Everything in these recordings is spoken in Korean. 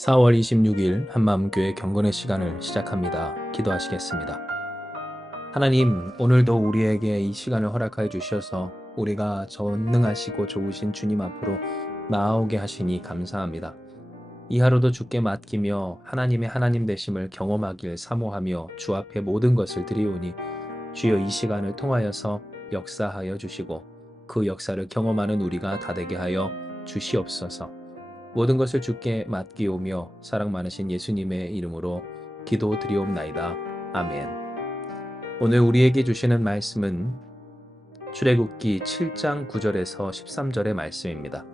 4월 26일 한마음교회 경건의 시간을 시작합니다. 기도하시겠습니다. 하나님, 오늘도 우리에게 이 시간을 허락하여 주셔서 우리가 전능하시고 좋으신 주님 앞으로 나아오게 하시니 감사합니다. 이 하루도 주께 맡기며 하나님의 하나님 되심을 경험하길 사모하며 주 앞에 모든 것을 드리오니 주여 이 시간을 통하여서 역사하여 주시고 그 역사를 경험하는 우리가 다 되게 하여 주시옵소서. 모든 것을 주께 맡기오며 사랑 많으신 예수님의 이름으로 기도드리옵나이다. 아멘. 오늘 우리에게 주시는 말씀은 출애굽기 7장 9절에서 13절의 말씀입니다.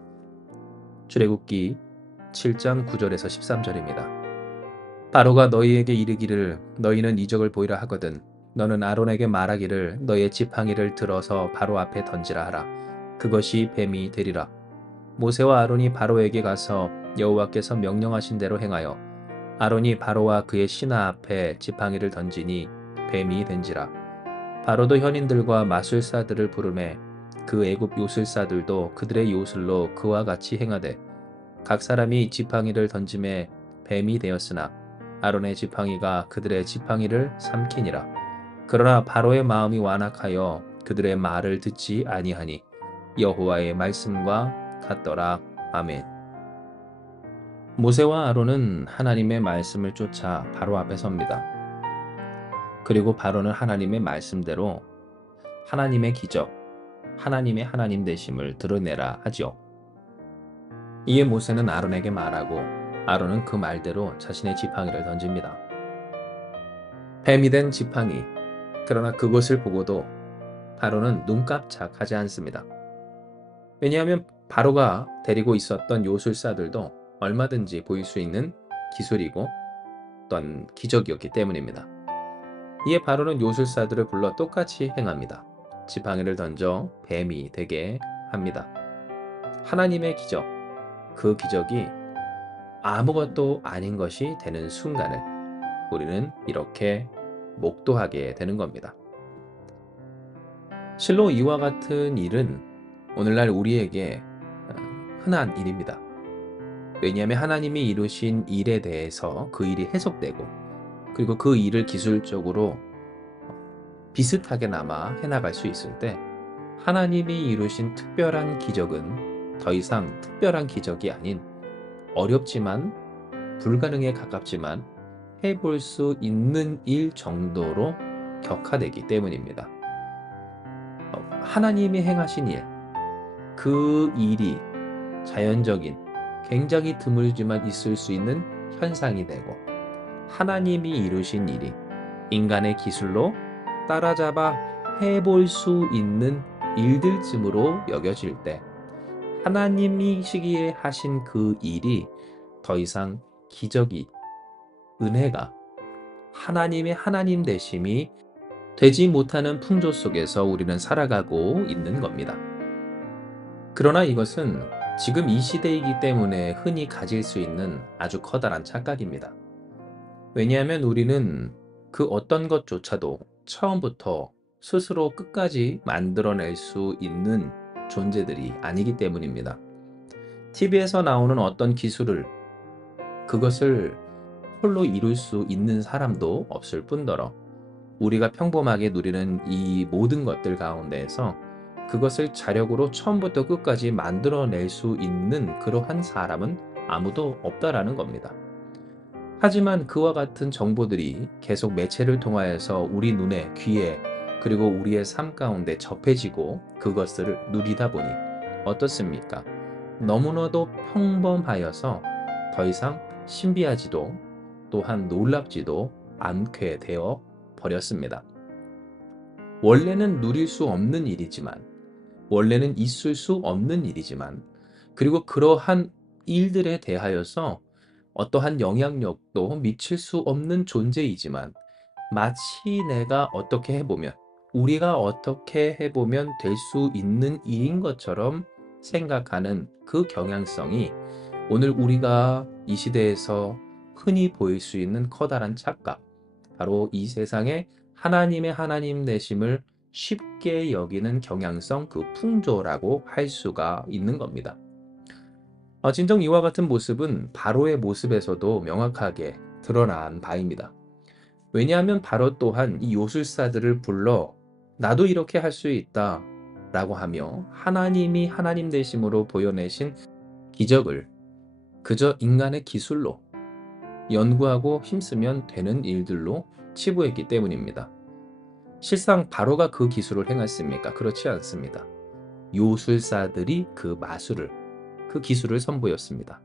출애굽기 7장 9절에서 13절입니다. 바로가 너희에게 이르기를 너희는 이적을 보이라 하거든 너는 아론에게 말하기를 너의 지팡이를 들어서 바로 앞에 던지라 하라. 그것이 뱀이 되리라. 모세와 아론이 바로에게 가서 여호와께서 명령하신 대로 행하여 아론이 바로와 그의 신하 앞에 지팡이를 던지니 뱀이 된지라. 바로도 현인들과 마술사들을 부르매 그 애굽 요술사들도 그들의 요술로 그와 같이 행하되 각 사람이 지팡이를 던짐에 뱀이 되었으나 아론의 지팡이가 그들의 지팡이를 삼키니라. 그러나 바로의 마음이 완악하여 그들의 말을 듣지 아니하니 여호와의 말씀과 같더라. 아멘. 모세와 아론은 하나님의 말씀을 쫓아 바로 앞에 섭니다. 그리고 바로는 하나님의 말씀대로 하나님의 기적, 하나님의 하나님 되심을 드러내라 하지요. 이에 모세는 아론에게 말하고 아론은 그 말대로 자신의 지팡이를 던집니다. 뱀이 된 지팡이. 그러나 그것을 보고도 바로는 눈깜짝하지 않습니다. 왜냐하면 바로가 데리고 있었던 요술사들도 얼마든지 보일 수 있는 기술이고 어떤 기적이었기 때문입니다. 이에 바로는 요술사들을 불러 똑같이 행합니다. 지팡이를 던져 뱀이 되게 합니다. 하나님의 기적, 그 기적이 아무것도 아닌 것이 되는 순간을 우리는 이렇게 목도하게 되는 겁니다. 실로 이와 같은 일은 오늘날 우리에게 흔한 일입니다. 왜냐하면 하나님이 이루신 일에 대해서 그 일이 해석되고 그리고 그 일을 기술적으로 비슷하게나마 해나갈 수 있을 때 하나님이 이루신 특별한 기적은 더 이상 특별한 기적이 아닌 어렵지만 불가능에 가깝지만 해볼 수 있는 일 정도로 격화되기 때문입니다. 하나님이 행하신 일, 그 일이 자연적인 굉장히 드물지만 있을 수 있는 현상이 되고 하나님이 이루신 일이 인간의 기술로 따라잡아 해볼 수 있는 일들쯤으로 여겨질 때 하나님이 시기에 하신 그 일이 더 이상 기적이, 은혜가, 하나님의 하나님 되심이 되지 못하는 풍조 속에서 우리는 살아가고 있는 겁니다. 그러나 이것은 지금 이 시대이기 때문에 흔히 가질 수 있는 아주 커다란 착각입니다. 왜냐하면 우리는 그 어떤 것조차도 처음부터 스스로 끝까지 만들어낼 수 있는 존재들이 아니기 때문입니다. TV에서 나오는 어떤 기술을 그것을 홀로 이룰 수 있는 사람도 없을 뿐더러 우리가 평범하게 누리는 이 모든 것들 가운데에서 그것을 자력으로 처음부터 끝까지 만들어낼 수 있는 그러한 사람은 아무도 없다라는 겁니다. 하지만 그와 같은 정보들이 계속 매체를 통하여서 우리 눈에, 귀에, 그리고 우리의 삶 가운데 접해지고 그것을 누리다 보니 어떻습니까? 너무나도 평범하여서 더 이상 신비하지도 또한 놀랍지도 않게 되어 버렸습니다. 원래는 누릴 수 없는 일이지만, 원래는 있을 수 없는 일이지만, 그리고 그러한 일들에 대하여서 어떠한 영향력도 미칠 수 없는 존재이지만 마치 내가 어떻게 해보면, 우리가 어떻게 해보면 될 수 있는 일인 것처럼 생각하는 그 경향성이 오늘 우리가 이 시대에서 흔히 보일 수 있는 커다란 착각, 바로 이 세상에 하나님의 하나님 되심을 쉽게 여기는 경향성, 그 풍조라고 할 수가 있는 겁니다. 진정 이와 같은 모습은 바로의 모습에서도 명확하게 드러난 바입니다. 왜냐하면 바로 또한 이 요술사들을 불러 나도 이렇게 할 수 있다 라고 하며 하나님이 하나님 되심으로 보여내신 기적을 그저 인간의 기술로 연구하고 힘쓰면 되는 일들로 치부했기 때문입니다. 실상 바로가 그 기술을 행했습니까? 그렇지 않습니다. 요술사들이 그 마술을, 그 기술을 선보였습니다.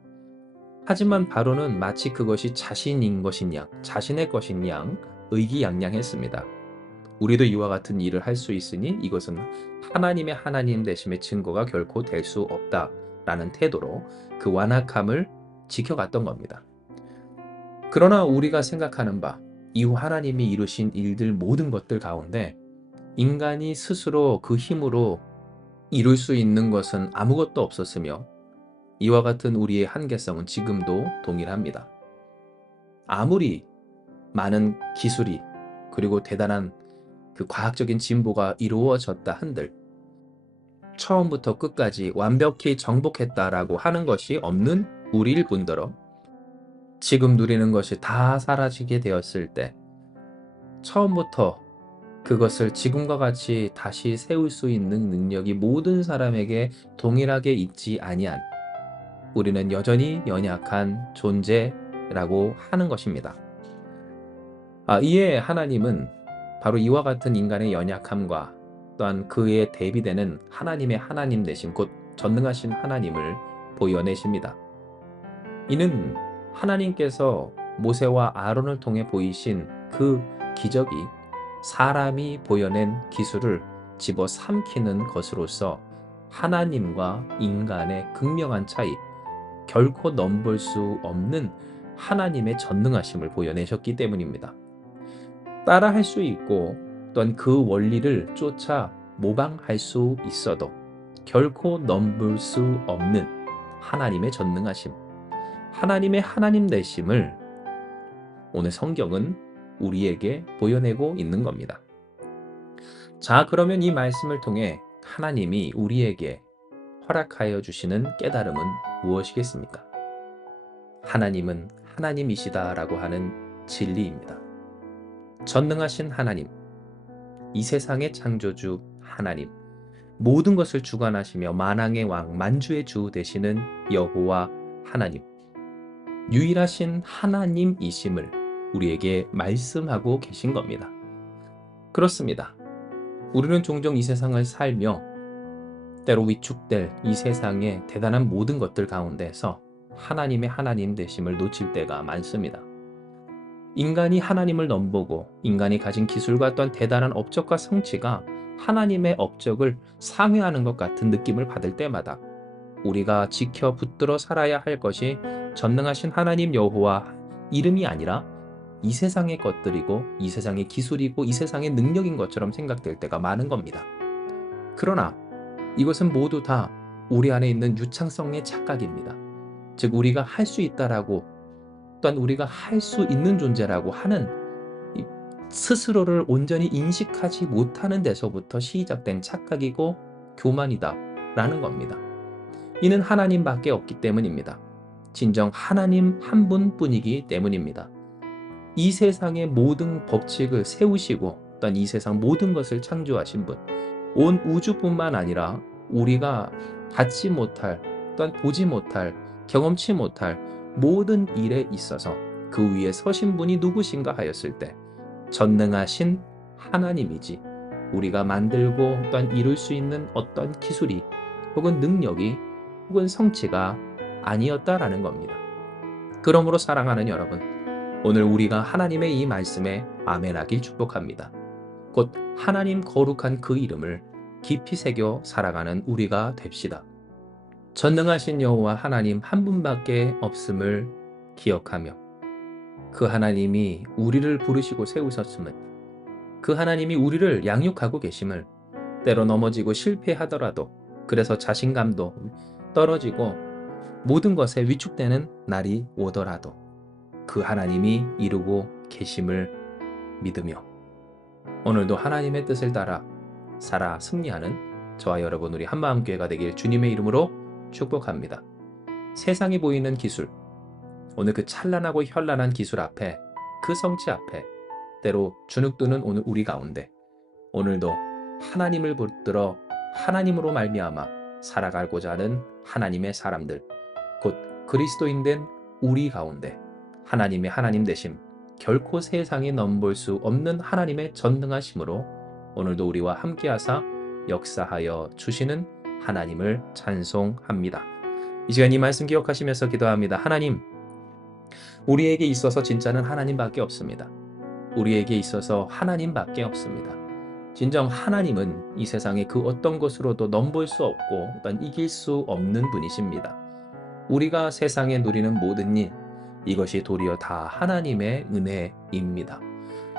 하지만 바로는 마치 그것이 자신인 것인 양, 자신의 것인 양 의기양양했습니다. 우리도 이와 같은 일을 할 수 있으니 이것은 하나님의 하나님 되심의 증거가 결코 될 수 없다라는 태도로 그 완악함을 지켜갔던 겁니다. 그러나 우리가 생각하는 바, 이후 하나님이 이루신 일들 모든 것들 가운데 인간이 스스로 그 힘으로 이룰 수 있는 것은 아무것도 없었으며 이와 같은 우리의 한계성은 지금도 동일합니다. 아무리 많은 기술이 그리고 대단한 그 과학적인 진보가 이루어졌다 한들 처음부터 끝까지 완벽히 정복했다라고 하는 것이 없는 우리일 뿐더러 지금 누리는 것이 다 사라지게 되었을 때 처음부터 그것을 지금과 같이 다시 세울 수 있는 능력이 모든 사람에게 동일하게 있지 아니한 우리는 여전히 연약한 존재라고 하는 것입니다. 이에 하나님은 바로 이와 같은 인간의 연약함과 또한 그에 대비되는 하나님의 하나님 되심 곧 전능하신 하나님을 보여내십니다. 이는 하나님께서 모세와 아론을 통해 보이신 그 기적이 사람이 보여낸 기술을 집어삼키는 것으로서 하나님과 인간의 극명한 차이, 결코 넘볼 수 없는 하나님의 전능하심을 보여내셨기 때문입니다. 따라할 수 있고 또한 그 원리를 쫓아 모방할 수 있어도 결코 넘볼 수 없는 하나님의 전능하심, 하나님의 하나님 되심을 오늘 성경은 우리에게 보여내고 있는 겁니다. 자, 그러면 이 말씀을 통해 하나님이 우리에게 허락하여 주시는 깨달음은 무엇이겠습니까? 하나님은 하나님이시다라고 하는 진리입니다. 전능하신 하나님, 이 세상의 창조주 하나님, 모든 것을 주관하시며 만왕의 왕, 만주의 주 되시는 여호와 하나님, 유일하신 하나님이심을 우리에게 말씀하고 계신 겁니다. 그렇습니다. 우리는 종종 이 세상을 살며 때로 위축될 이 세상의 대단한 모든 것들 가운데서 하나님의 하나님 되심을 놓칠 때가 많습니다. 인간이 하나님을 넘보고 인간이 가진 기술과 또한 대단한 업적과 성취가 하나님의 업적을 상회하는 것 같은 느낌을 받을 때마다 우리가 지켜 붙들어 살아야 할 것이 전능하신 하나님 여호와 이름이 아니라 이 세상의 것들이고 이 세상의 기술이고 이 세상의 능력인 것처럼 생각될 때가 많은 겁니다. 그러나 이것은 모두 다 우리 안에 있는 유창성의 착각입니다. 즉 우리가 할 수 있다라고 또한 우리가 할 수 있는 존재라고 하는 스스로를 온전히 인식하지 못하는 데서부터 시작된 착각이고 교만이다라는 겁니다. 이는 하나님밖에 없기 때문입니다. 진정 하나님 한 분뿐이기 때문입니다. 이 세상의 모든 법칙을 세우시고 또한 이 세상 모든 것을 창조하신 분, 온 우주뿐만 아니라 우리가 갖지 못할 또한 보지 못할 경험치 못할 모든 일에 있어서 그 위에 서신 분이 누구신가 하였을 때 전능하신 하나님이지 우리가 만들고 또한 이룰 수 있는 어떤 기술이 혹은 능력이 혹은 성취가 아니었다라는 겁니다. 그러므로 사랑하는 여러분, 오늘 우리가 하나님의 이 말씀에 아멘하길 축복합니다. 곧 하나님 거룩한 그 이름을 깊이 새겨 살아가는 우리가 됩시다. 전능하신 여호와 하나님 한 분밖에 없음을 기억하며 그 하나님이 우리를 부르시고 세우셨음을, 그 하나님이 우리를 양육하고 계심을, 때로 넘어지고 실패하더라도 그래서 자신감도 떨어지고 모든 것에 위축되는 날이 오더라도 그 하나님이 이루고 계심을 믿으며 오늘도 하나님의 뜻을 따라 살아 승리하는 저와 여러분 우리 한마음교회가 되길 주님의 이름으로 축복합니다. 세상에 보이는 기술, 오늘 그 찬란하고 현란한 기술 앞에, 그 성취 앞에 때로 주눅드는 오늘 우리 가운데 오늘도 하나님을 붙들어 하나님으로 말미암아 살아가고자 하는 하나님의 사람들, 곧 그리스도인 된 우리 가운데 하나님의 하나님 되심, 결코 세상에 넘볼 수 없는 하나님의 전능하심으로 오늘도 우리와 함께하사 역사하여 주시는 하나님을 찬송합니다. 이 시간 이 말씀 기억하시면서 기도합니다. 하나님, 우리에게 있어서 진짜는 하나님밖에 없습니다. 우리에게 있어서 하나님밖에 없습니다. 진정 하나님은 이 세상의 그 어떤 것으로도 넘볼 수 없고 또한 이길 수 없는 분이십니다. 우리가 세상에 누리는 모든 일, 이것이 도리어 다 하나님의 은혜입니다.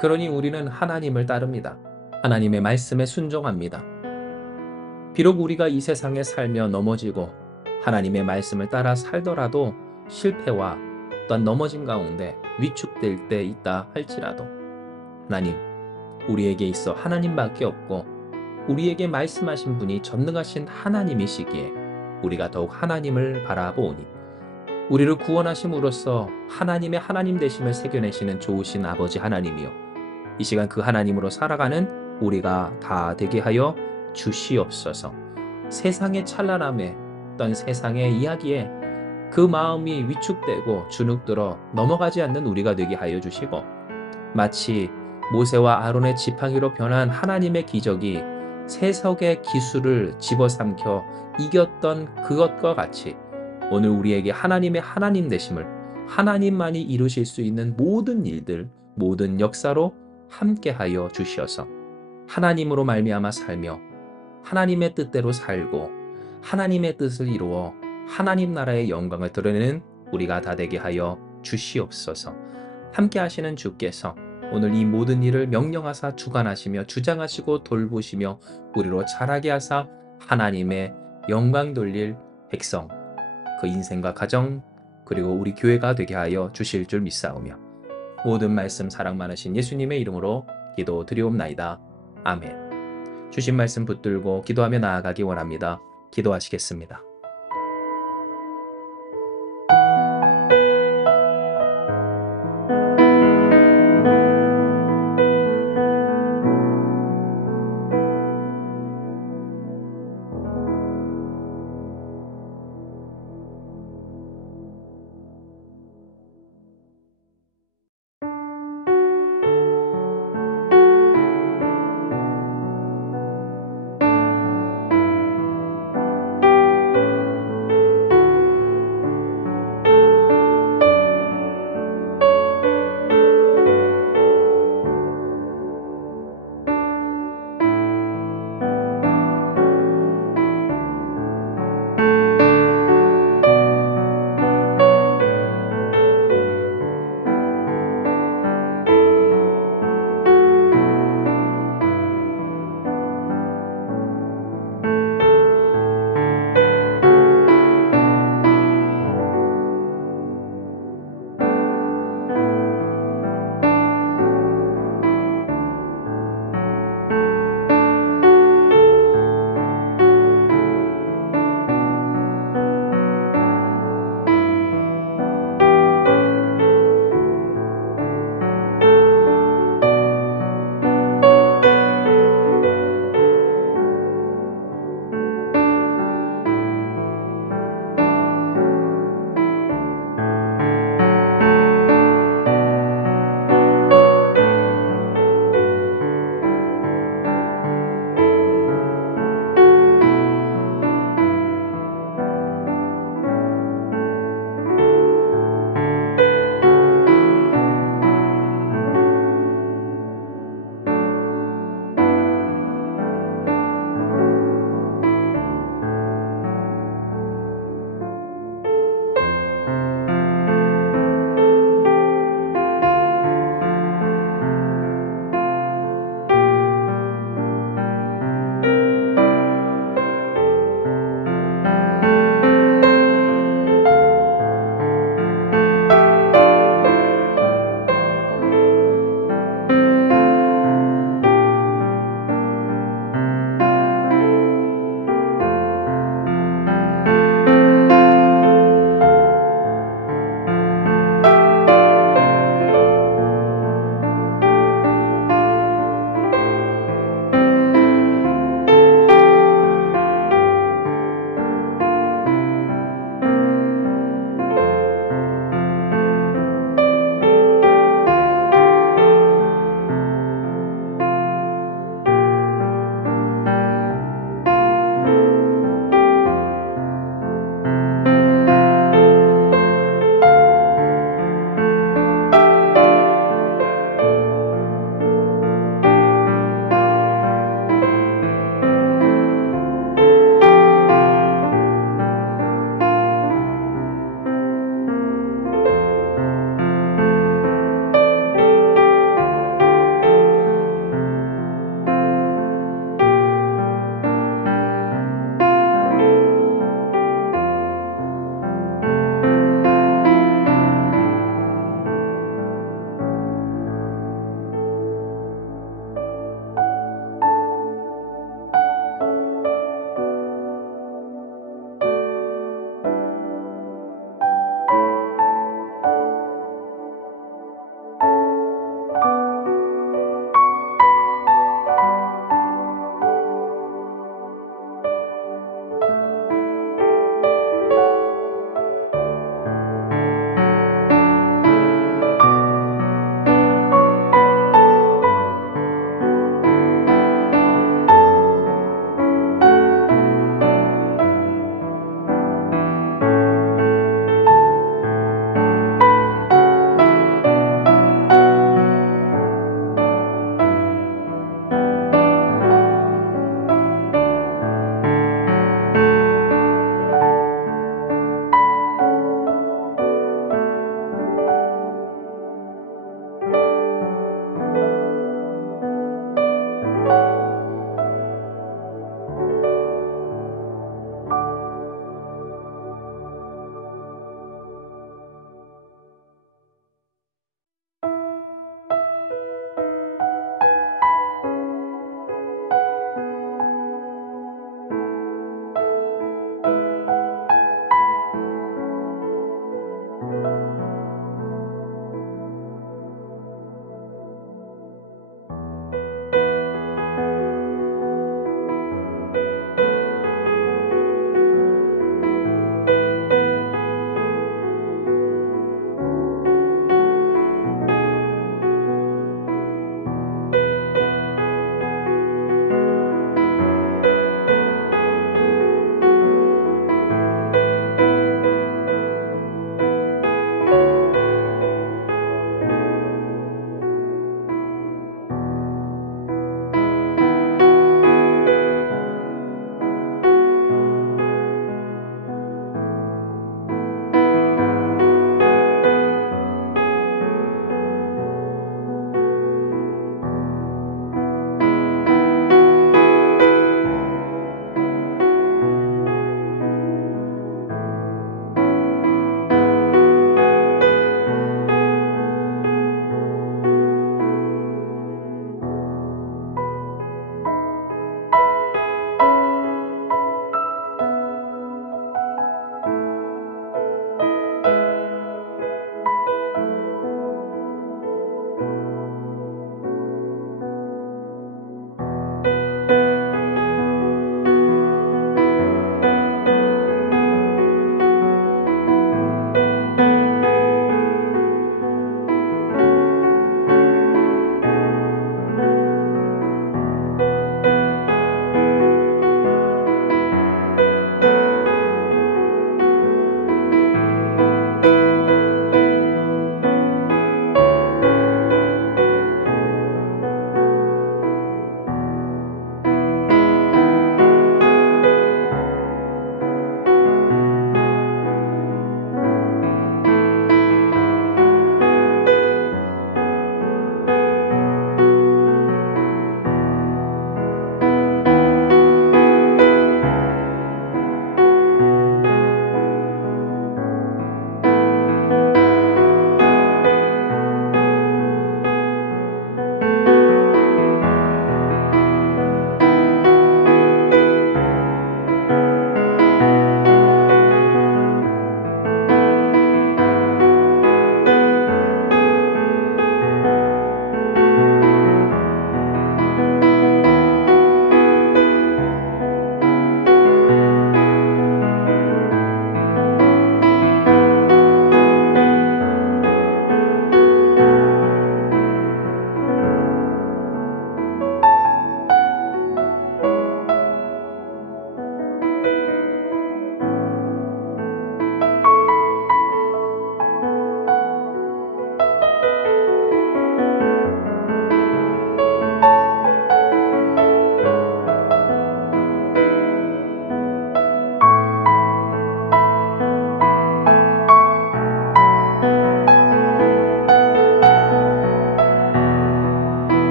그러니 우리는 하나님을 따릅니다. 하나님의 말씀에 순종합니다. 비록 우리가 이 세상에 살며 넘어지고 하나님의 말씀을 따라 살더라도 실패와 또한 넘어짐 가운데 위축될 때 있다 할지라도 하나님, 우리에게 있어 하나님밖에 없고 우리에게 말씀하신 분이 전능하신 하나님이시기에 우리가 더욱 하나님을 바라보오니 우리를 구원하심으로써 하나님의 하나님 되심을 새겨내시는 좋으신 아버지 하나님이요, 이 시간 그 하나님으로 살아가는 우리가 다 되게 하여 주시옵소서. 세상의 찬란함에 어떤 세상의 이야기에 그 마음이 위축되고 주눅들어 넘어가지 않는 우리가 되게 하여 주시고, 마치 모세와 아론의 지팡이로 변한 하나님의 기적이 세석의 기술을 집어삼켜 이겼던 그것과 같이 오늘 우리에게 하나님의 하나님 되심을, 하나님만이 이루실 수 있는 모든 일들, 모든 역사로 함께하여 주시어서 하나님으로 말미암아 살며 하나님의 뜻대로 살고 하나님의 뜻을 이루어 하나님 나라의 영광을 드러내는 우리가 다 되게 하여 주시옵소서. 함께 하시는 주께서 오늘 이 모든 일을 명령하사 주관하시며 주장하시고 돌보시며 우리로 자라게 하사 하나님의 영광 돌릴 백성, 그 인생과 가정, 그리고 우리 교회가 되게 하여 주실 줄 믿사오며 모든 말씀 사랑 많으신 예수님의 이름으로 기도드리옵나이다. 아멘. 주신 말씀 붙들고 기도하며 나아가기 원합니다. 기도하시겠습니다.